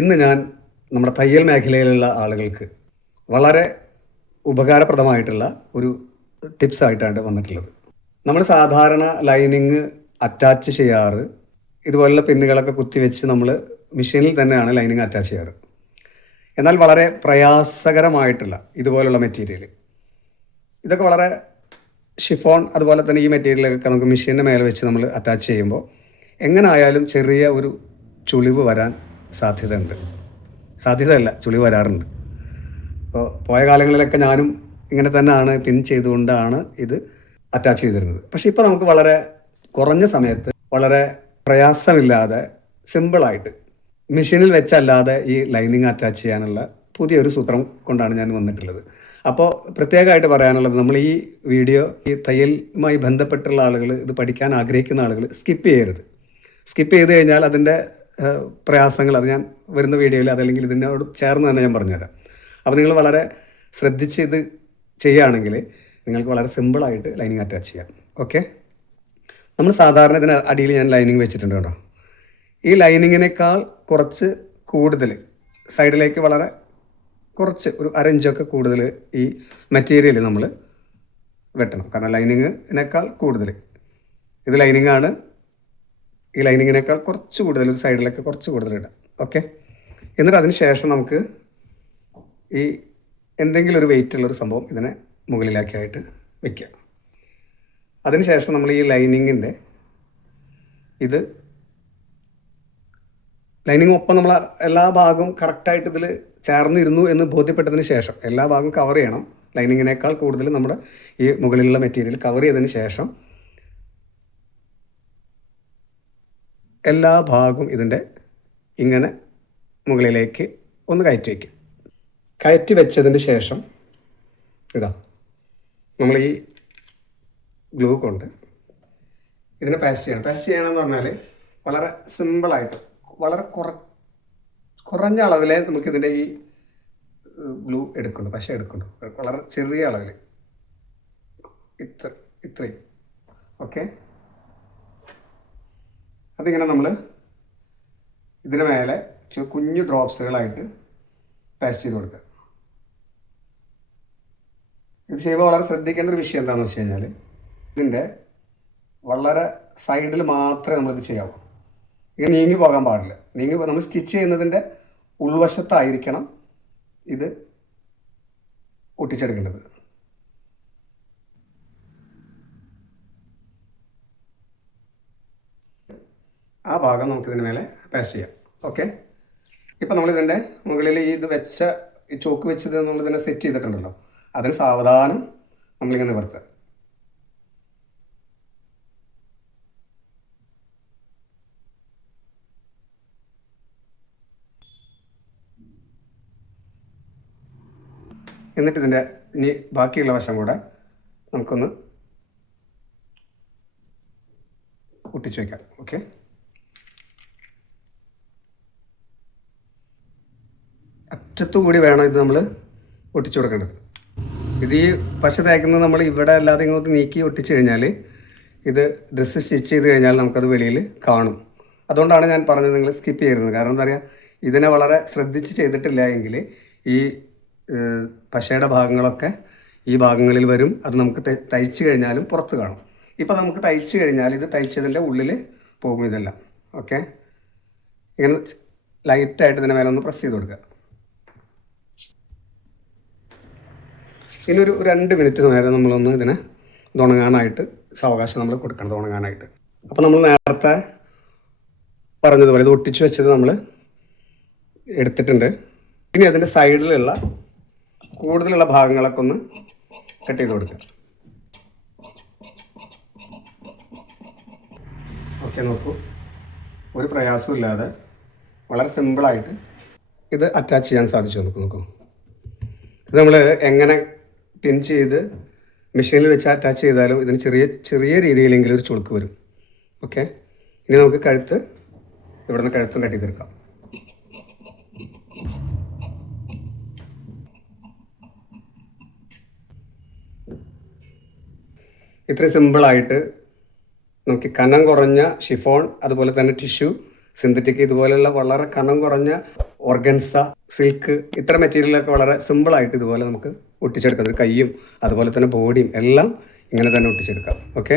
ഇന്ന് ഞാൻ നമ്മുടെ തയ്യൽ മേഖലയിലുള്ള ആളുകൾക്ക് വളരെ ഉപകാരപ്രദമായിട്ടുള്ള ഒരു ടിപ്സായിട്ടാണ് വന്നിട്ടുള്ളത്. നമ്മൾ സാധാരണ ലൈനിങ് അറ്റാച്ച് ചെയ്യാറ് ഇതുപോലുള്ള പിന്നുകളൊക്കെ കുത്തിവെച്ച് നമ്മൾ മെഷീനിൽ തന്നെയാണ് ലൈനിങ് അറ്റാച്ച് ചെയ്യാറ്. എന്നാൽ വളരെ പ്രയാസകരമായിട്ടുള്ള ഇതുപോലുള്ള മെറ്റീരിയൽ, ഇതൊക്കെ വളരെ ഷിഫോൺ അതുപോലെ തന്നെ ഈ മെറ്റീരിയലൊക്കെ നമുക്ക് മെഷീൻ്റെ മേലെ വെച്ച് നമ്മൾ അറ്റാച്ച് ചെയ്യുമ്പോൾ എങ്ങനെ ആയാലും ചെറിയ ഒരു ചുളിവ് വരാൻ സാധ്യതയുണ്ട്. സാധ്യതയല്ല, ചുളിവ് വരാറുണ്ട്. അപ്പോൾ പോയ കാലങ്ങളിലൊക്കെ ഞാനും ഇങ്ങനെ തന്നെയാണ് പിൻ ചെയ്തുകൊണ്ടാണ് ഇത് അറ്റാച്ച് ചെയ്തിരുന്നത്. പക്ഷേ ഇപ്പോൾ നമുക്ക് വളരെ കുറഞ്ഞ സമയത്ത് വളരെ പ്രയാസമില്ലാതെ സിമ്പിളായിട്ട് മെഷീനിൽ വെച്ചല്ലാതെ ഈ ലൈനിങ് അറ്റാച്ച് ചെയ്യാനുള്ള പുതിയൊരു സൂത്രം കൊണ്ടാണ് ഞാൻ വന്നിട്ടുള്ളത്. അപ്പോൾ പ്രത്യേകമായിട്ട് പറയാനുള്ളത്, നമ്മൾ ഈ വീഡിയോ ഈ തയ്യലുമായി ബന്ധപ്പെട്ടുള്ള ആളുകൾ, ഇത് പഠിക്കാൻ ആഗ്രഹിക്കുന്ന ആളുകൾ സ്കിപ്പ് ചെയ്യരുത്. സ്കിപ്പ് ചെയ്ത് കഴിഞ്ഞാൽ അതിൻ്റെ പ്രയാസങ്ങൾ അത് ഞാൻ വരുന്ന വീഡിയോയിൽ അതല്ലെങ്കിൽ ഇതിനോട് ചേർന്ന് തന്നെ ഞാൻ പറഞ്ഞുതരാം. അപ്പോൾ നിങ്ങൾ വളരെ ശ്രദ്ധിച്ച് ഇത് ചെയ്യുകയാണെങ്കിൽ നിങ്ങൾക്ക് വളരെ സിമ്പിളായിട്ട് ലൈനിങ് അറ്റാച്ച് ചെയ്യാം. ഓക്കെ, നമ്മൾ സാധാരണ ഇതിന് അടിയിൽ ഞാൻ ലൈനിങ് വെച്ചിട്ടുണ്ട് കേട്ടോ. ഈ ലൈനിങ്ങിനേക്കാൾ കുറച്ച് കൂടുതൽ സൈഡിലേക്ക് വളരെ കുറച്ച് ഒരു അരഞ്ചൊക്കെ കൂടുതൽ ഈ മെറ്റീരിയൽ നമ്മൾ വെട്ടണം. കാരണം ലൈനിങ്ങിനേക്കാൾ കൂടുതൽ ഇത് ലൈനിങ്ങാണ്. ഈ ലൈനിങ്ങിനേക്കാൾ കുറച്ച് കൂടുതൽ ഒരു സൈഡിലേക്ക് കുറച്ച് കൂടുതൽ ഇടാം. ഓക്കെ, എന്നിട്ട് അതിന് ശേഷം നമുക്ക് ഈ എന്തെങ്കിലും ഒരു വെയിറ്റുള്ളൊരു സംഭവം ഇതിനെ മുകളിലാക്കിയായിട്ട് വയ്ക്കുക. അതിന് ശേഷം നമ്മൾ ഈ ലൈനിങ്ങിൻ്റെ ഇത് ലൈനിങ് ഒപ്പം നമ്മൾ എല്ലാ ഭാഗവും കറക്റ്റായിട്ട് ഇതിൽ ചേർന്നിരുന്നു എന്ന് ബോധ്യപ്പെട്ടതിന് ശേഷം എല്ലാ ഭാഗവും കവർ ചെയ്യണം. ലൈനിങ്ങിനേക്കാൾ കൂടുതൽ നമ്മുടെ ഈ മുകളിലുള്ള മെറ്റീരിയൽ കവർ ചെയ്തതിന് ശേഷം എല്ലാ ഭാഗവും ഇതിൻ്റെ ഇങ്ങനെ മുകളിലേക്ക് ഒന്ന് കയറ്റി വയ്ക്കും. കയറ്റി വെച്ചതിന് ശേഷം ഇതാ നമ്മൾ ഈ ഗ്ലൂ കൊണ്ട് ഇതിനെ പാസ്റ്റ് ചെയ്യണം. പാസ്റ്റ് ചെയ്യണമെന്ന് പറഞ്ഞാൽ വളരെ സിമ്പിളായിട്ട് വളരെ കുറഞ്ഞ അളവിലേ നമുക്കിതിൻ്റെ ഈ ഗ്ലൂ എടുക്കുള്ളൂ, പശ എടുക്കുള്ളൂ. വളരെ ചെറിയ അളവിൽ ഇത്രയും. ഓക്കെ, അതിങ്ങനെ നമ്മൾ ഇതിന് മേലെ കുഞ്ഞു ഡ്രോപ്സുകളായിട്ട് പാസ്റ്റ് ചെയ്ത് കൊടുക്കുക. ഇത് ചെയ്യുമ്പോൾ വളരെ ശ്രദ്ധിക്കേണ്ട ഒരു വിഷയം എന്താണെന്ന് വെച്ച് കഴിഞ്ഞാൽ ഇതിൻ്റെ വളരെ സൈഡിൽ മാത്രമേ നമ്മളിത് ചെയ്യാവൂ. ഇങ്ങനെ നീങ്ങി പോകാൻ പാടില്ല. നമ്മൾ സ്റ്റിച്ച് ചെയ്യുന്നതിൻ്റെ ഉൾവശത്തായിരിക്കണം ഇത് ഒട്ടിച്ചെടുക്കേണ്ടത്. ആ ഭാഗം നമുക്കിതിന് മേലെ പാസ്റ്റ് ചെയ്യാം. ഓക്കെ, ഇപ്പം നമ്മളിതിൻ്റെ മുകളിൽ ഈ ഇത് വെച്ച ഈ ചോക്ക് വെച്ചത് നമ്മളിതിനെ സെറ്റ് ചെയ്തിട്ടുണ്ടല്ലോ, അതിന് സാവധാനം നമ്മളിങ്ങനെ നിവർത്തുക. എന്നിട്ട് ഇതിൻ്റെ ഇനി ബാക്കിയുള്ള വശം കൂടെ നമുക്കൊന്ന് ഒട്ടിച്ചു വയ്ക്കാം. ഓക്കെ, അറ്റത്തുകൂടി വേണം ഇത് നമ്മൾ ഒട്ടിച്ചു കൊടുക്കേണ്ടത്. ഇത് ഈ പശ തേക്കുന്നത് നമ്മൾ ഇവിടെ അല്ലാതെ ഇങ്ങോട്ട് നീക്കി ഒട്ടിച്ചു കഴിഞ്ഞാൽ ഇത് ഡ്രസ്സ് സ്റ്റിച്ച് ചെയ്ത് കഴിഞ്ഞാൽ നമുക്കത് വെളിയിൽ കാണും. അതുകൊണ്ടാണ് ഞാൻ പറഞ്ഞത് നിങ്ങൾ സ്കിപ്പ് ചെയ്യരുത്. കാരണം എന്താ പറയുക, ഇതിനെ വളരെ ശ്രദ്ധിച്ച് ചെയ്തിട്ടില്ല എങ്കിൽ ഈ പശയുടെ ഭാഗങ്ങളൊക്കെ ഈ ഭാഗങ്ങളിൽ വരും. അത് നമുക്ക് തയ്ച്ച് കഴിഞ്ഞാലും പുറത്ത് കാണും. ഇപ്പോൾ നമുക്ക് തയ്ച്ച് കഴിഞ്ഞാൽ ഇത് തയ്ച്ചതിൻ്റെ ഉള്ളിൽ പോകും ഇതെല്ലാം. ഓക്കെ, ഇങ്ങനെ ലൈറ്റായിട്ട് ഇതിനെ മേലെ ഒന്ന് പ്രസ് ചെയ്ത് കൊടുക്കുക. ഇനി ഒരു 2 മിനിറ്റ് നേരം നമ്മളൊന്ന് ഇതിനെ ഉണങ്ങാനായിട്ട് സാവകാശം നമ്മൾ കൊടുക്കണം, ഉണങ്ങാനായിട്ട്. അപ്പോൾ നമ്മൾ നേരത്തെ പറഞ്ഞതുപോലെ ഇത് ഒട്ടിച്ച് വെച്ചത് നമ്മൾ എടുത്തിട്ടുണ്ട്. ഇനി അതിൻ്റെ സൈഡിലുള്ള കൂടുതലുള്ള ഭാഗങ്ങളൊക്കെ ഒന്ന് കട്ട് ചെയ്ത് കൊടുക്കുക. ഓക്കെ, നോക്കൂ, ഒരു പ്രയാസവും ഇല്ലാതെ വളരെ സിമ്പിളായിട്ട് ഇത് അറ്റാച്ച് ചെയ്യാൻ സാധിച്ചു. നോക്കൂ, ഇത് നമ്മൾ എങ്ങനെ പിൻ ചെയ്ത് മെഷീനിൽ വെച്ച് അറ്റാച്ച് ചെയ്താലും ഇതിന് ചെറിയ രീതിയിലെങ്കിലും ഒരു ചുളുക്ക് വരും. ഓക്കെ, ഇനി നമുക്ക് ഇവിടെ നിന്ന് കഴുത്തും കട്ട് ചെയ്തെടുക്കാം. ഇത്ര സിമ്പിളായിട്ട് നമുക്ക് കനം കുറഞ്ഞ ഷിഫോൺ, അതുപോലെ തന്നെ ടിഷ്യൂ, സിന്തറ്റിക്, ഇതുപോലെയുള്ള വളരെ കനം കുറഞ്ഞ ഓർഗൻസ, സിൽക്ക്, ഇത്തരം മെറ്റീരിയലൊക്കെ വളരെ സിമ്പിളായിട്ട് ഇതുപോലെ നമുക്ക് ഒട്ടിച്ചെടുക്കാം. ഒരു കൈയും അതുപോലെ തന്നെ ബോഡിയും എല്ലാം ഇങ്ങനെ തന്നെ ഒട്ടിച്ചെടുക്കാം. ഓക്കെ.